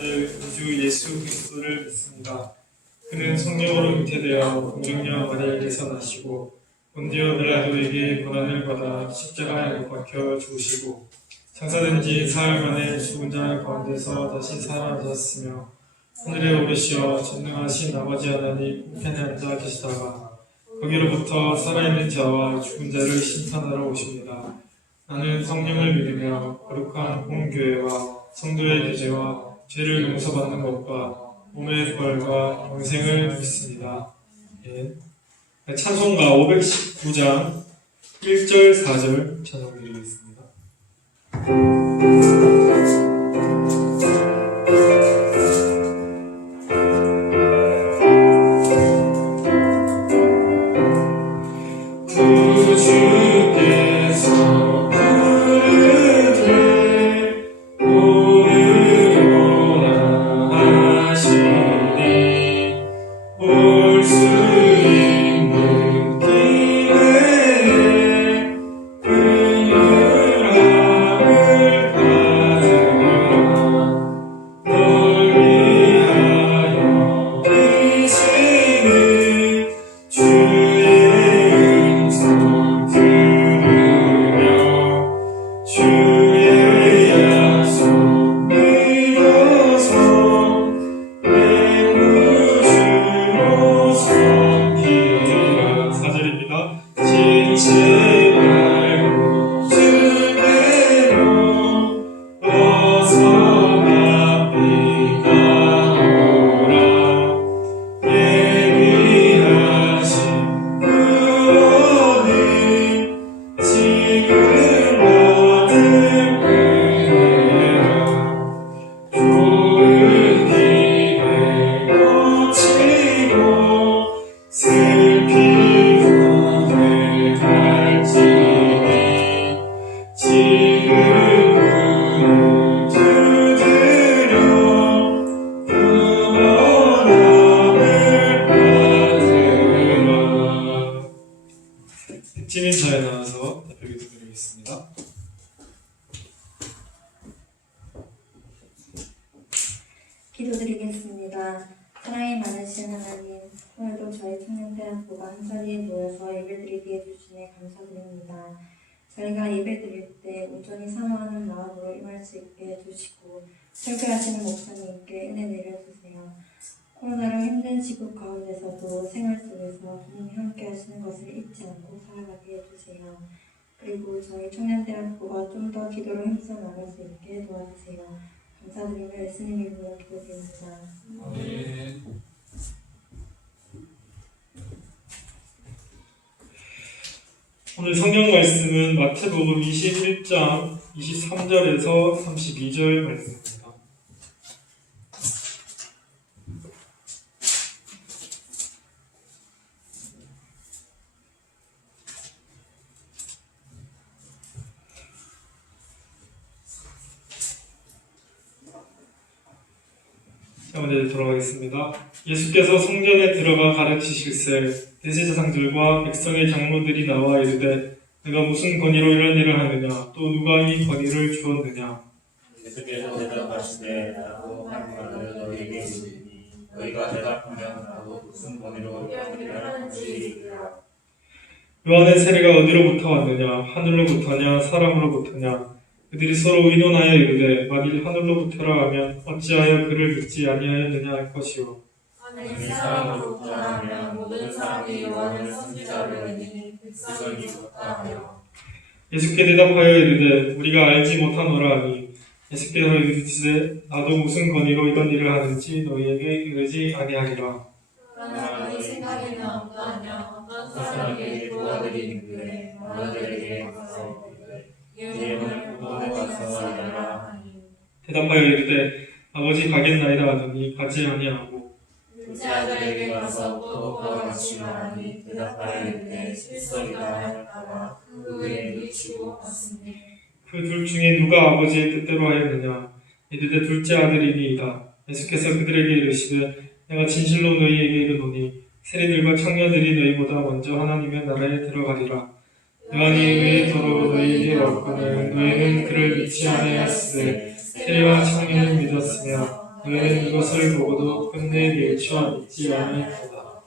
아들 우주 예수 그리스도를 믿습니다. 그는 성령으로 잉태되어 공중녀 마리아에게서 나시고 본디오 빌라도에게 고난을 받아 십자가에 못 박혀 죽으시고 장사된 지 사흘 만에 죽은 자 가운데서 다시 살아나셨으며 하늘에 오르시어 전능하신 아버지 하나님 우편에 앉아 계시다가 거기로부터 살아있는 자와 죽은 자를 심판하러 오십니다. 나는 성령을 믿으며 거룩한 공교회와 성도의 교제와 죄를 용서받는 것과 몸의 부활과 영생을 믿습니다. 예. 찬송가 519장 1절 4절 찬송드리겠습니다. 백지민사에 나와서 답변을 드리겠습니다. 기도드리겠습니다. 사랑이 많으신 하나님, 오늘도 저희 청년대학교가 한자리에 모여서 예배드리게 해주시니 감사드립니다. 저희가 예배드릴 때 온전히 사모하는 마음으로 임할 수 있게 해주시고 설교하시는 목사님께 은혜 내려주세요. 코로나로 힘든 시국 가운데서도 생활 속에서 주님이 함께 하시는 것을 잊지 않고 살아가게 해주세요. 그리고 저희 청년대학교가 좀 더 기도로 힘써 나갈 수 있게 도와주세요. 감사드리며 예수님 이름으로 기도드립니다. 아멘. 오늘 성경 말씀은 마태복음 21장 23절에서 32절 말씀입니다. 자, 먼저 돌아가겠습니다. 예수께서 성전에 들어가 가르치실세 대제사장들과 백성의 장로들이 나와 이르되 내가 무슨 권위로 이런 일을 하느냐 또 누가 이 권위를 주었느냐. 예수께서 대답하시되 나도 한 말을 너희에게 이르니 너희가 대답하면 나도 무슨 권위로 이런 일을 하는지 이르리라. 요한의 세례가 어디로부터 왔느냐 하늘로부터냐 사람으로부터냐. 그들이 서로 의논하여 이르되 만일 하늘로부터라 하면 어찌하여 그를 믿지 아니하였느냐 할 것이요. 만일 사람으로부터 하면 모든 사람이 요한을 선지자로 여기니 백성이 좋다 하여. 예수께 대답하여 이르되 우리가 알지 못하노라 하니 예수께서 이르시되 나도 무슨 권위로 이런 일을 하는지 너희에게 이르지 아니하리라. 그러나 네 생각에는 어떠하냐 어떤 사람에게 도와드리는 그에 너희들에게 가서 예언을 보고 가서 알아라 하니. 대답하여 이르되 아버지 가겠나이다 하더니 가지 아니하고 둘째 아들에게 가서 또 그와 같이 말하니 대답하여 이르되 실소리다 하였다가 그 후에 미치고 갔으니. 그 둘 중에 누가 아버지의 뜻대로 하였느냐 이르되 둘째 아들이니이다. 예수께서 그들에게 이르시되 내가 진실로 너희에게 이르노니 세리들과 청년들이 너희보다 먼저 하나님의 나라에 들어가리라. 요한이 의의 도로 너희에게 왔거늘 너희는 그를 믿지 아니하였으되 세리와 청년을 믿었으며 너희는 이것을 보고도 끝내 밀쳐 믿지 않을거다.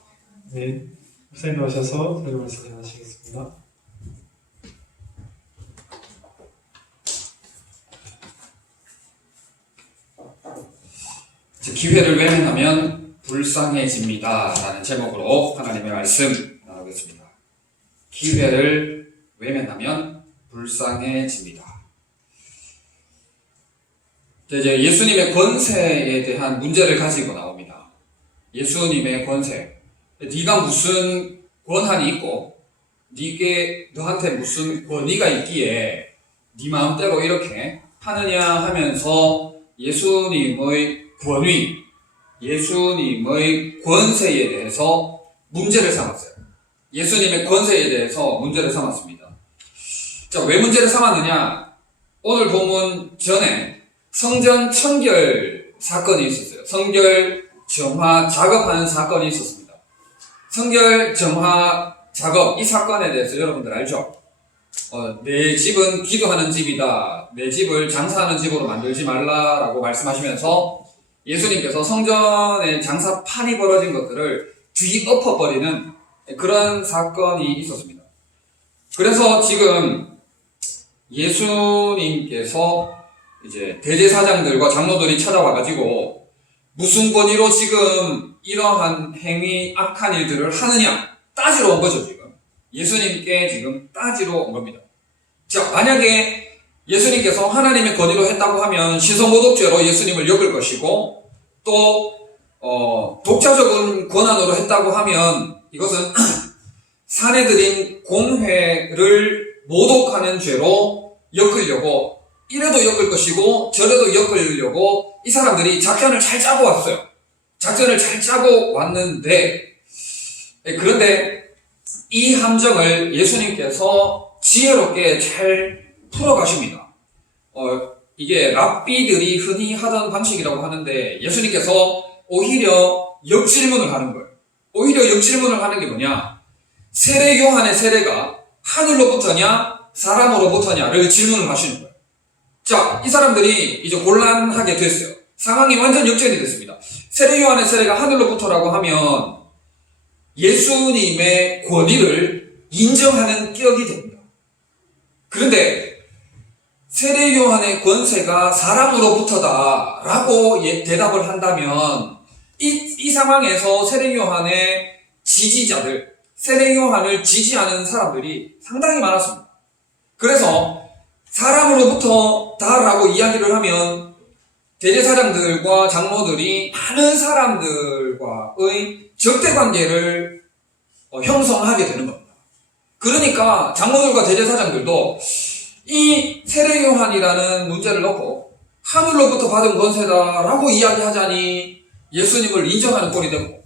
네, 목사님 나오셔서 저희 말씀 전하시겠습니다. 기회를 외면하면 불쌍해집니다 라는 제목으로 하나님의 말씀 나누겠습니다. 기회를 외면하면 불쌍해집니다. 이제 예수님의 권세에 대한 문제를 가지고 나옵니다. 예수님의 권세. 네가 무슨 권한이 있고 너한테 무슨 권위가 있기에 네 마음대로 이렇게 하느냐 하면서 예수님의 권위, 예수님의 권세에 대해서 문제를 삼았어요. 예수님의 권세에 대해서 문제를 삼았습니다. 자, 왜 문제를 삼았느냐? 오늘 본문 전에 성전 청결 사건이 있었어요. 성결 정화 작업하는 사건이 있었습니다. 성결 정화 작업, 이 사건에 대해서 여러분들 알죠? 내 집은 기도하는 집이다. 내 집을 장사하는 집으로 만들지 말라라고 말씀하시면서 예수님께서 성전에 장사판이 벌어진 것들을 뒤엎어버리는 그런 사건이 있었습니다. 그래서 지금 예수님께서 이제 대제사장들과 장로들이 찾아와가지고 무슨 권위로 지금 이러한 행위, 악한 일들을 하느냐 따지러 온 거죠, 지금. 예수님께 지금 따지러 온 겁니다. 자, 만약에 예수님께서 하나님의 권위로 했다고 하면 신성모독죄로 예수님을 엮을 것이고, 또 독자적인 권한으로 했다고 하면 이것은 사내들인 공회를 모독하는 죄로 엮으려고, 이래도 엮을 것이고 저래도 엮으려고 이 사람들이 작전을 잘 짜고 왔어요. 작전을 잘 짜고 왔는데, 그런데 이 함정을 예수님께서 지혜롭게 잘 풀어가십니다. 이게 랍비들이 흔히 하던 방식이라고 하는데 예수님께서 오히려 역질문을 하는 거예요. 오히려 역질문을 하는 게 뭐냐? 세례 요한의 세례가 하늘로부터냐 사람으로부터냐를 질문을 하시는 거예요. 자, 이 사람들이 이제 곤란하게 됐어요. 상황이 완전 역전이 됐습니다. 세례 요한의 세례가 하늘로부터라고 하면 예수님의 권위를 인정하는 격이 됩니다. 그런데 세례 요한의 권세가 사람으로부터다 라고 대답을 한다면 이 상황에서 세례 요한의 지지자들, 세례 요한을 지지하는 사람들이 상당히 많았습니다. 그래서 사람으로부터다라고 이야기를 하면 대제사장들과 장로들이 많은 사람들과의 적대관계를 형성하게 되는 겁니다. 그러니까 장로들과 대제사장들도 이 세례 요한이라는 문제를 놓고 하늘로부터 받은 권세다라고 이야기하자니 예수님을 인정하는 꼴이 되고,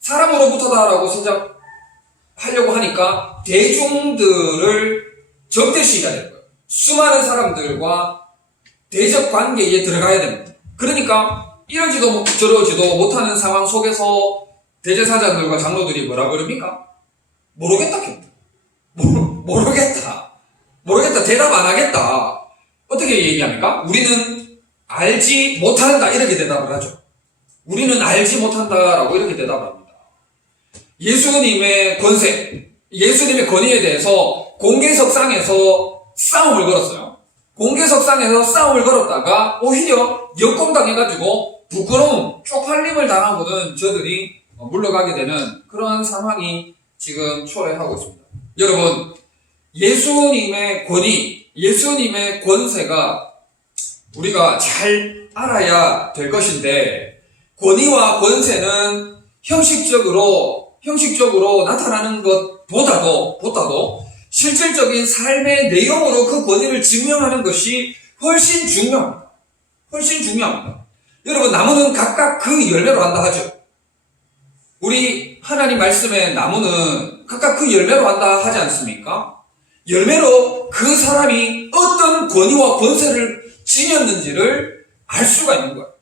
사람으로부터다라고 생각하려고 하니까 대중들을 적대시해야 되는 거예요. 수많은 사람들과 대적 관계에 들어가야 됩니다. 그러니까 이러지도 저러지도 못하는 상황 속에서 대제사장들과 장로들이 뭐라 그럽니까? 모르겠다. 모르겠다. 대답 안 하겠다. 어떻게 얘기합니까? 우리는 알지 못한다. 이렇게 대답을 하죠. 우리는 알지 못한다라고 이렇게 대답을 합니다. 예수님의 권세, 예수님의 권위에 대해서 공개석상에서 싸움을 걸었어요. 공개석상에서 싸움을 걸었다가 오히려 역공당해가지고 부끄러움, 쪽팔림을 당하고는 저들이 물러가게 되는 그런 상황이 지금 초래하고 있습니다. 여러분, 예수님의 권위, 예수님의 권세가 우리가 잘 알아야 될 것인데, 권위와 권세는 형식적으로 나타나는 것보다도 실질적인 삶의 내용으로 그 권위를 증명하는 것이 훨씬 중요합니다. 여러분, 나무는 각각 그 열매로 한다 하죠. 우리 하나님 말씀에 나무는 각각 그 열매로 한다 하지 않습니까? 열매로 그 사람이 어떤 권위와 권세를 지녔는지를 알 수가 있는 거예요.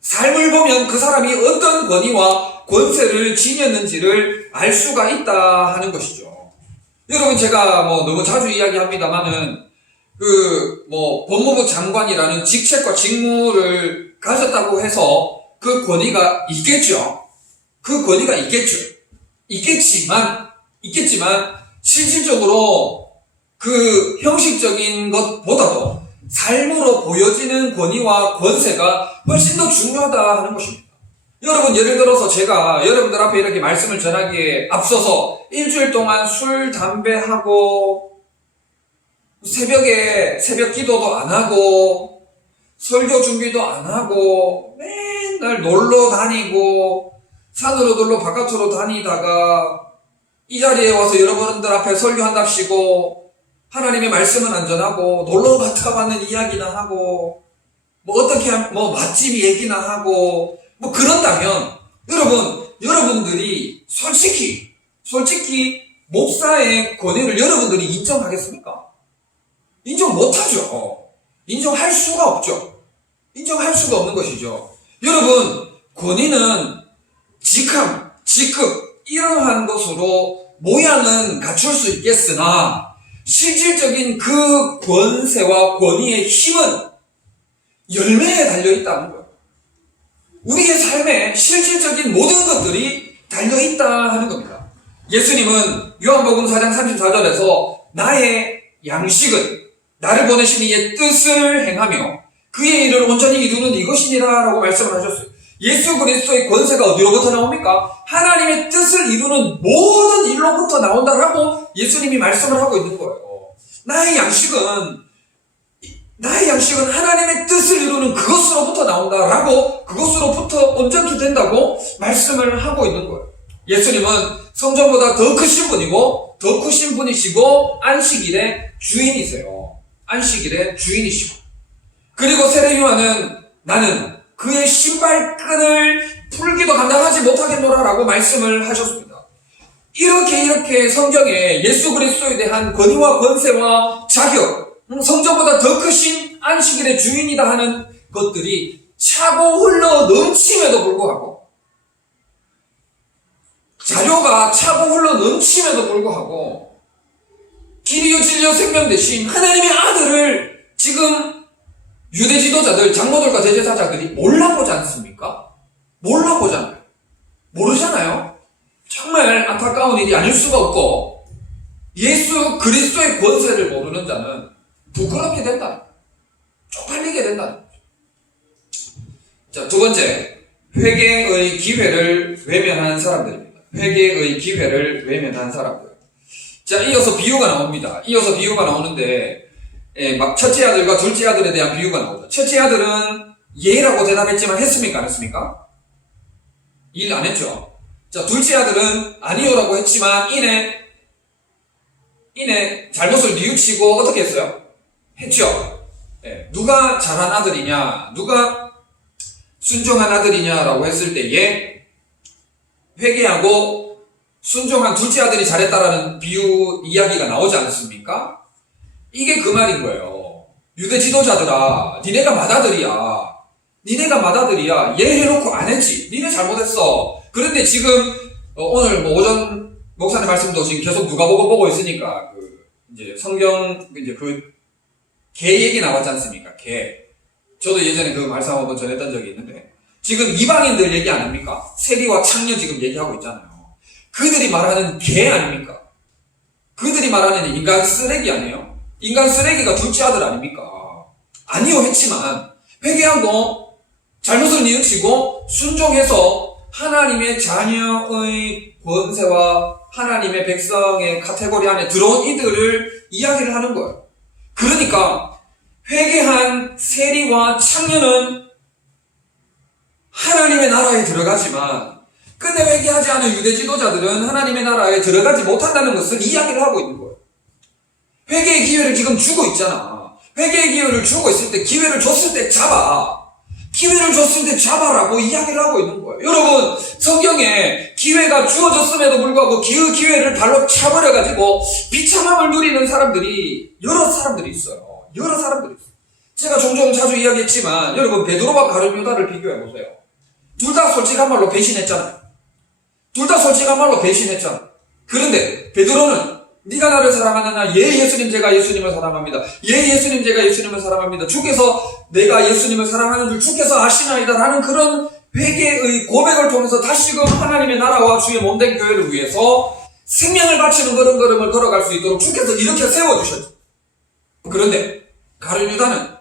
삶을 보면 그 사람이 어떤 권위와 권세를 지녔는지를 알 수가 있다 하는 것이죠. 여러분, 제가 너무 자주 이야기합니다만은 법무부 장관이라는 직책과 직무를 가졌다고 해서 그 권위가 있겠죠. 그 권위가 있겠죠. 있겠지만 실질적으로 그 형식적인 것보다도 삶으로 보여지는 권위와 권세가 훨씬 더 중요하다 하는 것입니다. 여러분, 예를 들어서 제가 여러분들 앞에 이렇게 말씀을 전하기에 앞서서 일주일 동안 술, 담배하고 새벽에 새벽 기도도 안 하고 설교 준비도 안 하고 맨날 놀러 다니고 산으로 놀러 바깥으로 다니다가 이 자리에 와서 여러분들 앞에 설교한답시고 하나님의 말씀은 안 전하고 놀러 갔다 가는 이야기나 하고 뭐 어떻게 뭐 맛집 얘기나 하고 뭐 그런다면 여러분들이 솔직히 목사의 권위를 여러분들이 인정하겠습니까? 인정 못하죠. 인정할 수가 없죠. 인정할 수가 없는 것이죠. 여러분, 권위는 직함, 직급 이러한 것으로 모양은 갖출 수 있겠으나 실질적인 그 권세와 권위의 힘은 열매에 달려있다는 거예요. 우리의 삶에 실질적인 모든 것들이 달려있다 하는 겁니다. 예수님은 요한복음 4장 34절에서 나의 양식은 나를 보내신 이의 뜻을 행하며 그의 일을 온전히 이루는 이것이니라 라고 말씀을 하셨어요. 예수 그리스도의 권세가 어디로부터 나옵니까? 하나님의 뜻을 이루는 모든 일로부터 나온다라고 예수님이 말씀을 하고 있는 거예요. 나의 양식은 하나님의 뜻을 이루는 그것으로부터 나온다라고 그것으로부터 온전히 된다고 말씀을 하고 있는 거예요. 예수님은 성전보다 더 크신 분이고 더 크신 분이시고 안식일의 주인이세요. 안식일의 주인이시고 그리고 세례 요한은 나는 그의 신발끈을 풀기도 감당하지 못하겠노라 라고 말씀을 하셨습니다. 이렇게 성경에 예수 그리스도에 대한 권위와 권세와 자격, 성전보다 더 크신 안식일의 주인이다 하는 것들이 차고 흘러 넘침에도 불구하고 자료가 차고 흘러 넘침에도 불구하고 길이요 진리요 생명 대신 하나님의 아들을 지금 유대 지도자들, 장로들과 대제사장들이 몰라보지 않습니까? 몰라보잖아요. 모르잖아요. 정말 안타까운 일이 아닐 수가 없고 예수 그리스도의 권세를 모르는 자는 부끄럽게 된다. 쪽팔리게 된다. 자, 두 번째, 회개의 기회를 외면한 사람들입니다. 회개의 기회를 외면한 사람들. 자, 이어서 비유가 나옵니다. 이어서 비유가 나오는데 막 첫째 아들과 둘째 아들에 대한 비유가 나오죠. 첫째 아들은 예라고 대답했지만 했습니까? 안 했습니까? 일 안 했죠. 자, 둘째 아들은 아니요라고 했지만 이내 잘못을 뉘우치고 어떻게 했어요? 했죠. 누가 잘한 아들이냐, 누가 순종한 아들이냐라고 했을 때에 회개하고 순종한 둘째 아들이 잘했다라는 비유 이야기가 나오지 않습니까? 이게 그 말인 거예요. 유대 지도자들아, 니네가 맏아들이야. 얘 해놓고 안 했지. 니네 잘못했어. 그런데 지금 오늘 뭐 오전 목사님 말씀도 지금 계속 누가복음 보고 있으니까 이제 성경 이제 개 얘기 나왔지 않습니까? 개. 저도 예전에 그 말씀 한번 전했던 적이 있는데 지금 이방인들 얘기 안 합니까? 세리와 창녀 지금 얘기하고 있잖아요. 그들이 말하는 개 아닙니까? 그들이 말하는 인간 쓰레기 아니에요? 인간 쓰레기가 둘째 아들 아닙니까? 아니요 했지만 회개하고 잘못을 뉘우치고 순종해서 하나님의 자녀의 권세와 하나님의 백성의 카테고리 안에 들어온 이들을 이야기를 하는 거예요. 그러니까 회개한 세리와 창녀는 하나님의 나라에 들어가지만 끝내 회개하지 않은 유대 지도자들은 하나님의 나라에 들어가지 못한다는 것을 이야기를 하고 있는 거예요. 회개의 기회를 지금 주고 있잖아. 회개의 기회를 주고 있을 때 기회를 줬을 때 잡아. 기회를 줬을 때 잡아라고 이야기를 하고 있는 거예요. 여러분, 성경에 기회가 주어졌음에도 불구하고 그 기회를 발로 차버려가지고 비참함을 누리는 사람들이 여러 사람들이 있어요. 여러 사람들이 있어요. 제가 종종 자주 이야기했지만 여러분 베드로와 가룟유다를 비교해보세요. 둘 다 솔직한 말로 배신했잖아요. 둘 다 솔직한 말로 배신했잖아요. 그런데 베드로는 네가 나를 사랑하느냐? 예, 예수님, 제가 예수님을 사랑합니다. 예, 예수님, 제가 예수님을 사랑합니다. 주께서 내가 예수님을 사랑하는 줄 주께서 아시나이다 라는 그런 회개의 고백을 통해서 다시금 하나님의 나라와 주의 몸된 교회를 위해서 생명을 바치는 그런 걸음을 걸어갈 수 있도록 주께서 이렇게 세워주셨죠. 그런데 가룟 유다는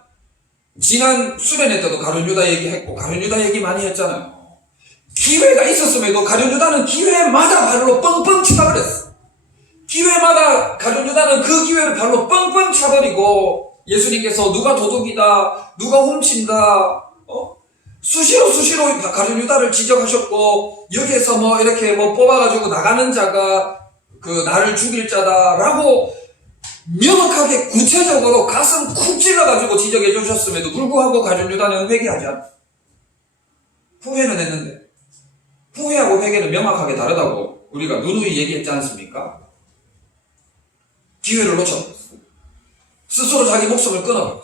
지난 수련회 때도 가룟 유다 얘기했고 가룟 유다 얘기 많이 했잖아요. 기회가 있었음에도 가룟 유다는 기회마다 발로 뻥뻥 차버렸어. 기회마다 가룟 유다는 그 기회를 발로 뻥뻥 차버리고 예수님께서 누가 도둑이다, 누가 훔친다, 수시로 가룟 유다를 지적하셨고 여기에서 뭐 이렇게 뭐 뽑아가지고 나가는 자가 그 나를 죽일 자다라고 명확하게 구체적으로 가슴 쿡 찔러가지고 지적해 주셨음에도 불구하고 가룟 유다는 회개하지 않았어. 후회는 했는데 후회하고 회개는 명확하게 다르다고 우리가 누누이 얘기했지 않습니까? 기회를 놓쳐버렸어. 스스로 자기 목숨을 끊어버렸어.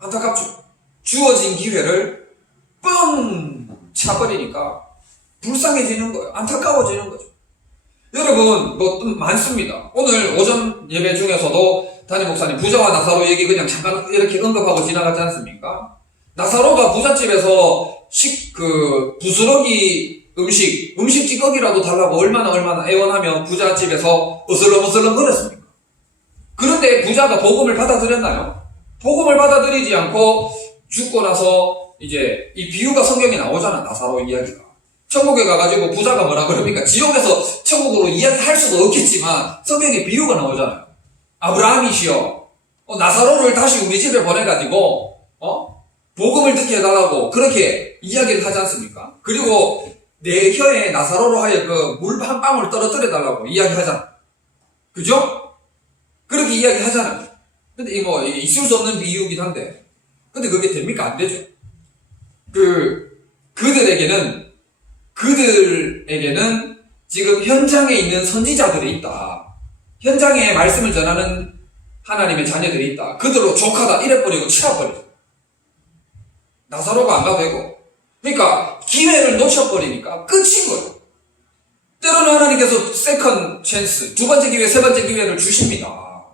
안타깝죠? 주어진 기회를 뻥 차버리니까 불쌍해지는 거예요. 안타까워지는 거죠. 여러분 뭐 많습니다. 오늘 오전 예배 중에서도 담임 목사님 부자와 나사로 얘기 그냥 잠깐 이렇게 언급하고 지나갔지 않습니까? 나사로가 부잣집에서 부스러기 음식 찌꺼기라도 달라고 얼마나 애원하며 부잣집에서 으슬렁으슬렁 거렸습니까? 그런데 부자가 복음을 받아들였나요? 복음을 받아들이지 않고 죽고 나서 이제 이 비유가 성경에 나오잖아. 나사로 이야기가. 천국에 가가지고 부자가 뭐라 그럽니까? 지옥에서 천국으로 이야기할 수도 없겠지만 성경에 비유가 나오잖아요. 아브라함이시여 나사로를 다시 우리 집에 보내가지고 복음을 듣게 해달라고 그렇게 이야기를 하지 않습니까? 그리고 내 혀에 나사로로 하여금 물 한 방울 떨어뜨려 달라고 이야기하잖아. 그죠? 그렇게 이야기하잖아. 근데 이거 있을 수 없는 비유이긴 한데 근데 그게 됩니까? 안 되죠. 그들에게는 지금 현장에 있는 선지자들이 있다. 현장에 말씀을 전하는 하나님의 자녀들이 있다. 그들로 족하다 이래버리고 치워버리죠. 나사로가 안 가도 되고. 그러니까 기회를 놓쳐버리니까 끝인 거예요. 때로는 하나님께서 세컨 찬스, 두 번째 기회, 세 번째 기회를 주십니다.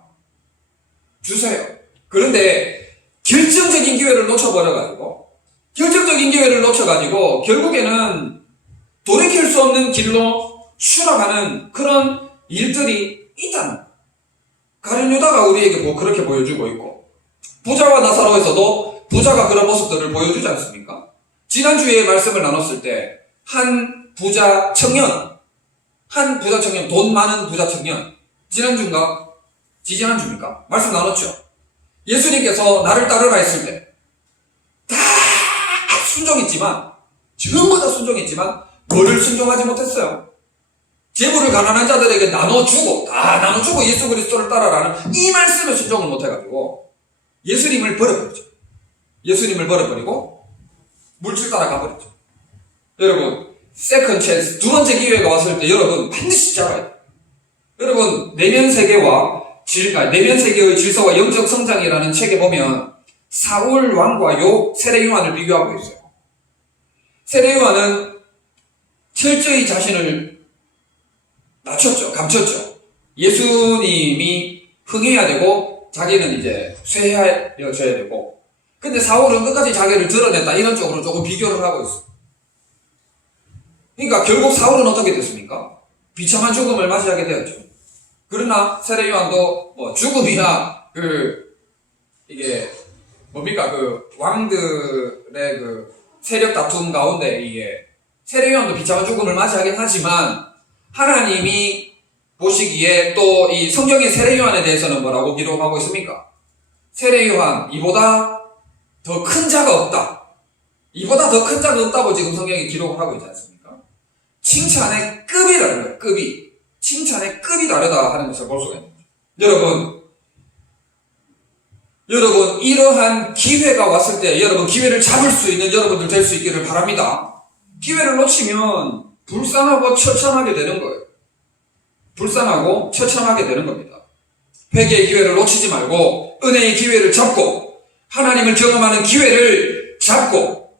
주세요. 그런데 결정적인 기회를 놓쳐가지고 결국에는 돌이킬 수 없는 길로 추락하는 그런 일들이 있다는 거예요. 가룟 유다가 우리에게 뭐 그렇게 보여주고 있고 부자와 나사로에서도 부자가 그런 모습들을 보여주지 않습니까? 지난주에 말씀을 나눴을 때 한 부자 청년, 돈 많은 부자 청년, 지지난주입니까? 말씀 나눴죠? 예수님께서 나를 따르라 했을 때 다 순종했지만 전부 다 순종했지만 뭐를 순종하지 못했어요? 재물을 가난한 자들에게 나눠주고 예수 그리스도를 따라라는 이 말씀에 순종을 못해가지고 예수님을 버려버리죠. 예수님을 버려버리고 물질 따라 가버렸죠. 여러분 세컨 찬스, 두 번째 기회가 왔을 때 여러분 반드시 잡아야 돼요. 여러분 내면세계의 질서와 영적 성장이라는 책에 보면 사울 왕과 세례 요한을 비교하고 있어요. 세례 요한은 철저히 자신을 낮췄죠. 감췄죠. 예수님이 흥해야 되고 자기는 이제 쇠해져야 되고, 근데 사울은 끝까지 자기를 드러냈다 이런 쪽으로 조금 비교를 하고 있어. 그러니까 결국 사울은 어떻게 됐습니까? 비참한 죽음을 맞이하게 되었죠. 그러나 세례 요한도 뭐 죽음이나 이게 뭡니까 왕들의 세력 다툼 가운데 이게 세례 요한도 비참한 죽음을 맞이하긴 하지만 하나님이 보시기에 또 이 성경의 세례 요한에 대해서는 뭐라고 기록하고 있습니까? 세례 요한 이보다 더 큰 자가 없다. 이보다 더 큰 자가 없다고 지금 성경이 기록을 하고 있지 않습니까? 칭찬의 급이 다른 거예요. 칭찬의 급이 다르다 하는 것을 볼 수가 있는 거죠. 여러분 이러한 기회가 왔을 때 여러분 기회를 잡을 수 있는 여러분들 될 수 있기를 바랍니다. 기회를 놓치면 불쌍하고 처참하게 되는 거예요. 불쌍하고 처참하게 되는 겁니다. 회개의 기회를 놓치지 말고 은혜의 기회를 잡고 하나님을 경험하는 기회를 잡고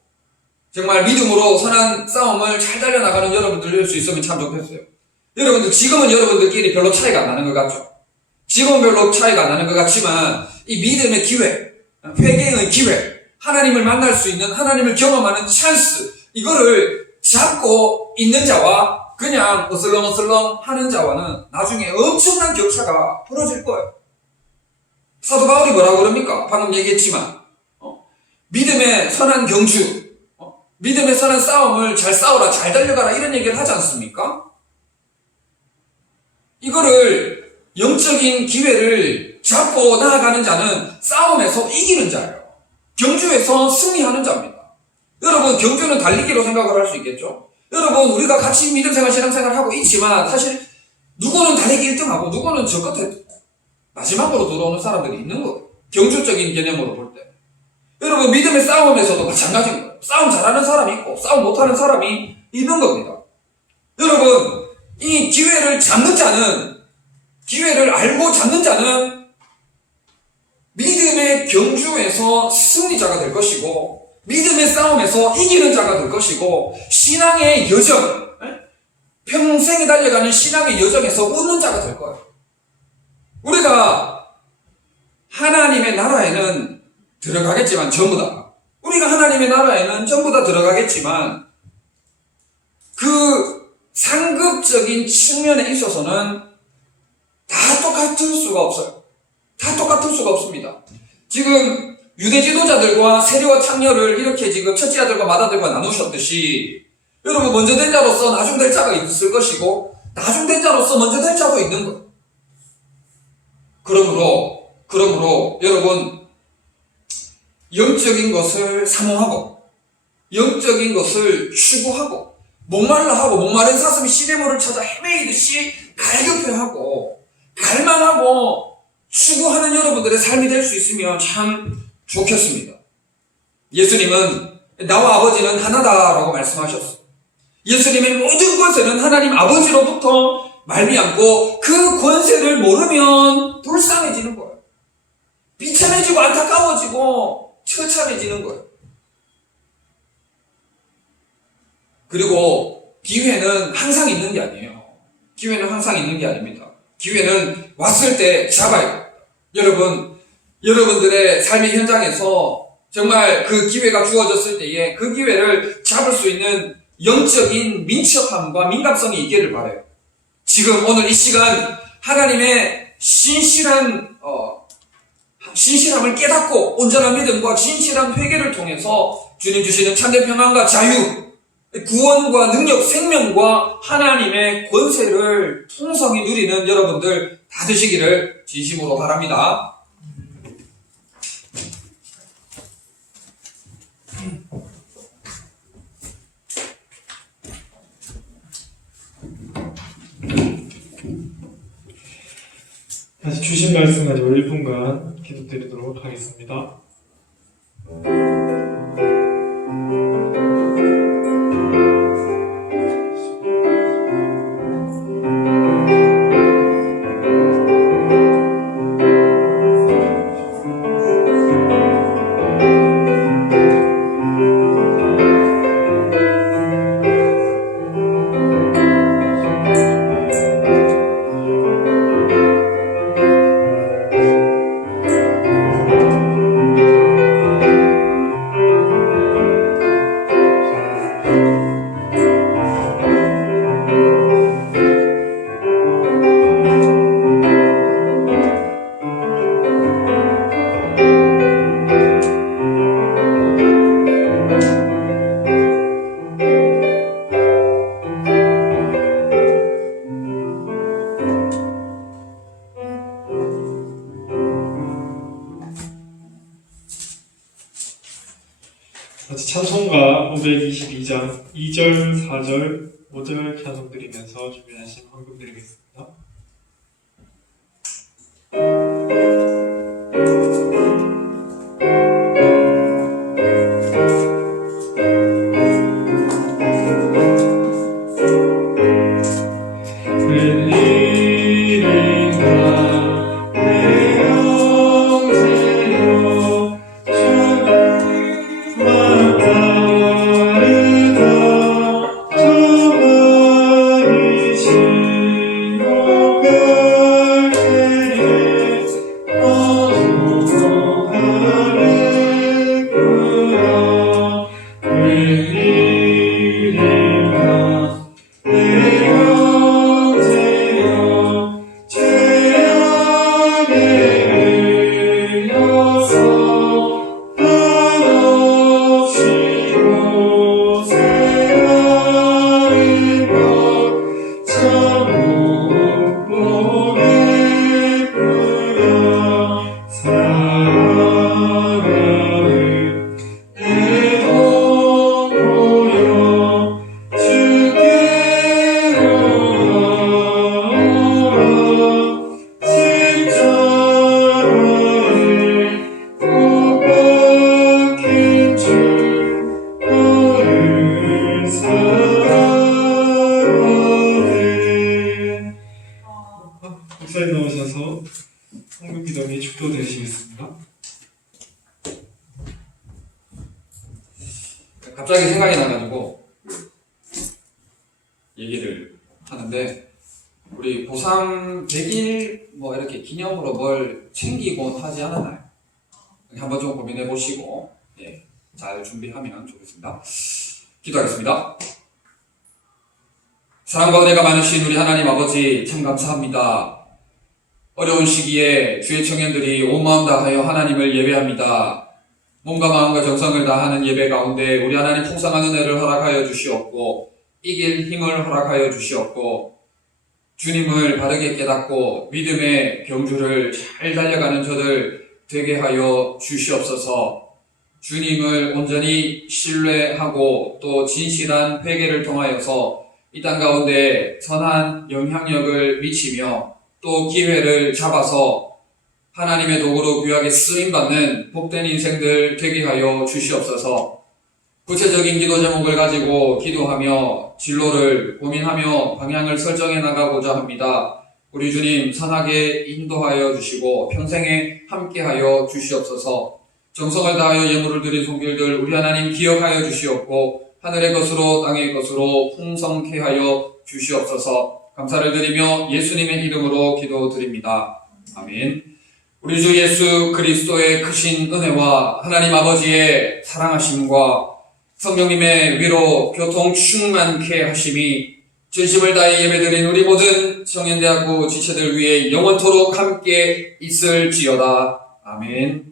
정말 믿음으로 선한 싸움을 잘 달려나가는 여러분들 될 수 있으면 참 좋겠어요. 여러분들 지금은 여러분들끼리 별로 차이가 안 나는 것 같죠? 지금은 별로 차이가 안 나는 것 같지만 이 믿음의 기회, 회개의 기회, 하나님을 만날 수 있는, 하나님을 경험하는 찬스, 이거를 잡고 있는 자와 그냥 어슬렁어슬렁 하는 자와는 나중에 엄청난 격차가 벌어질 거예요. 사도 바울이 뭐라고 그럽니까? 방금 얘기했지만 믿음의 선한 경주, 믿음의 선한 싸움을 잘 싸우라, 잘 달려가라, 이런 얘기를 하지 않습니까? 이거를 영적인 기회를 잡고 나아가는 자는 싸움에서 이기는 자예요. 경주에서 승리하는 자입니다. 여러분, 경주는 달리기로 생각을 할 수 있겠죠? 여러분, 우리가 같이 믿음생활, 신앙생활 하고 있지만 사실 누구는 달리기 1등하고 누구는 저 끝에 마지막으로 들어오는 사람들이 있는 거예요. 경주적인 개념으로 볼 때. 여러분, 믿음의 싸움에서도 마찬가지인 거예요. 싸움 잘하는 사람이 있고 싸움 못하는 사람이 있는 겁니다. 여러분, 이 기회를 잡는 자는, 기회를 알고 잡는 자는 믿음의 경주에서 승리자가 될 것이고, 믿음의 싸움에서 이기는 자가 될 것이고, 신앙의 여정, 평생에 달려가는 신앙의 여정에서 웃는 자가 될 거예요. 우리가 하나님의 나라에는 들어가겠지만 전부 다, 우리가 하나님의 나라에는 전부 다 들어가겠지만 그 상급적인 측면에 있어서는 다 똑같을 수가 없어요. 다 똑같을 수가 없습니다. 지금 유대 지도자들과 세리와 창녀를 이렇게 지금 첫째 아들과 맏아들과 나누셨듯이, 여러분, 먼저 된 자로서 나중 될 자가 있을 것이고 나중 된 자로서 먼저 될 자도 있는 거예요. 그러므로 여러분, 영적인 것을 사모하고 영적인 것을 추구하고 목말라 하고 목마른 사슴이 시냇물을 찾아 헤매이듯이 갈급해하고 갈망하고 추구하는 여러분들의 삶이 될 수 있으면 참 좋겠습니다. 예수님은 나와 아버지는 하나다라고 말씀하셨어요. 예수님의 모든 권세는 하나님 아버지로부터 말미암고 그 권세를 모르면 불쌍해지는 거예요. 비참해지고 안타까워지고 처참해지는 거예요. 그리고 기회는 항상 있는 게 아니에요. 기회는 항상 있는 게 아닙니다. 기회는 왔을 때 잡아야 돼요. 여러분들의 삶의 현장에서 정말 그 기회가 주어졌을 때에 그 기회를 잡을 수 있는 영적인 민첩함과 민감성이 있기를 바라요. 지금 오늘 이 시간 하나님의 신실함을 깨닫고 온전한 믿음과 진실한 회개를 통해서 주님 주시는 참된 평안과 자유, 구원과 능력, 생명과 하나님의 권세를 풍성히 누리는 여러분들 다 되시기를 진심으로 바랍니다. 다시 주신 말씀 가지고 1분간 기도드리도록 하겠습니다. 같이 찬송가 522장 2절, 4절, 5절 찬송 드리면서 준비하신 헌금 드리겠습니다. 주 갑자기 생각이 나가지고 얘기를 하는데, 우리 고3 100일 뭐 이렇게 기념으로 뭘 챙기곤 하지 않았나요? 한번 좀 고민해 보시고 잘 준비하면 좋겠습니다. 기도하겠습니다. 사랑과 은혜가 많으신 우리 하나님 아버지, 참 감사합니다. 어려운 시기에 주의 청년들이 온 마음 다하여 하나님을 예배합니다. 몸과 마음과 정성을 다하는 예배 가운데 우리 하나님 풍성한 은혜를 허락하여 주시옵고, 이길 힘을 허락하여 주시옵고, 주님을 바르게 깨닫고 믿음의 경주를 잘 달려가는 저들 되게 하여 주시옵소서. 주님을 온전히 신뢰하고 또 진실한 회개를 통하여서 이 땅 가운데 선한 영향력을 미치며 또 기회를 잡아서 하나님의 도구로 귀하게 쓰임받는 복된 인생들 되게 하여 주시옵소서. 구체적인 기도 제목을 가지고 기도하며 진로를 고민하며 방향을 설정해 나가고자 합니다. 우리 주님 선하게 인도하여 주시고 평생에 함께하여 주시옵소서. 정성을 다하여 예물을 드린 손길들 우리 하나님 기억하여 주시옵고, 하늘의 것으로 땅의 것으로 풍성케 하여 주시옵소서. 감사를 드리며 예수님의 이름으로 기도드립니다. 아멘. 우리 주 예수 그리스도의 크신 은혜와 하나님 아버지의 사랑하심과 성령님의 위로 교통 충만케 하심이 전심을 다해 예배드린 우리 모든 청년대학부 지체들 위해 영원토록 함께 있을지어다. 아멘.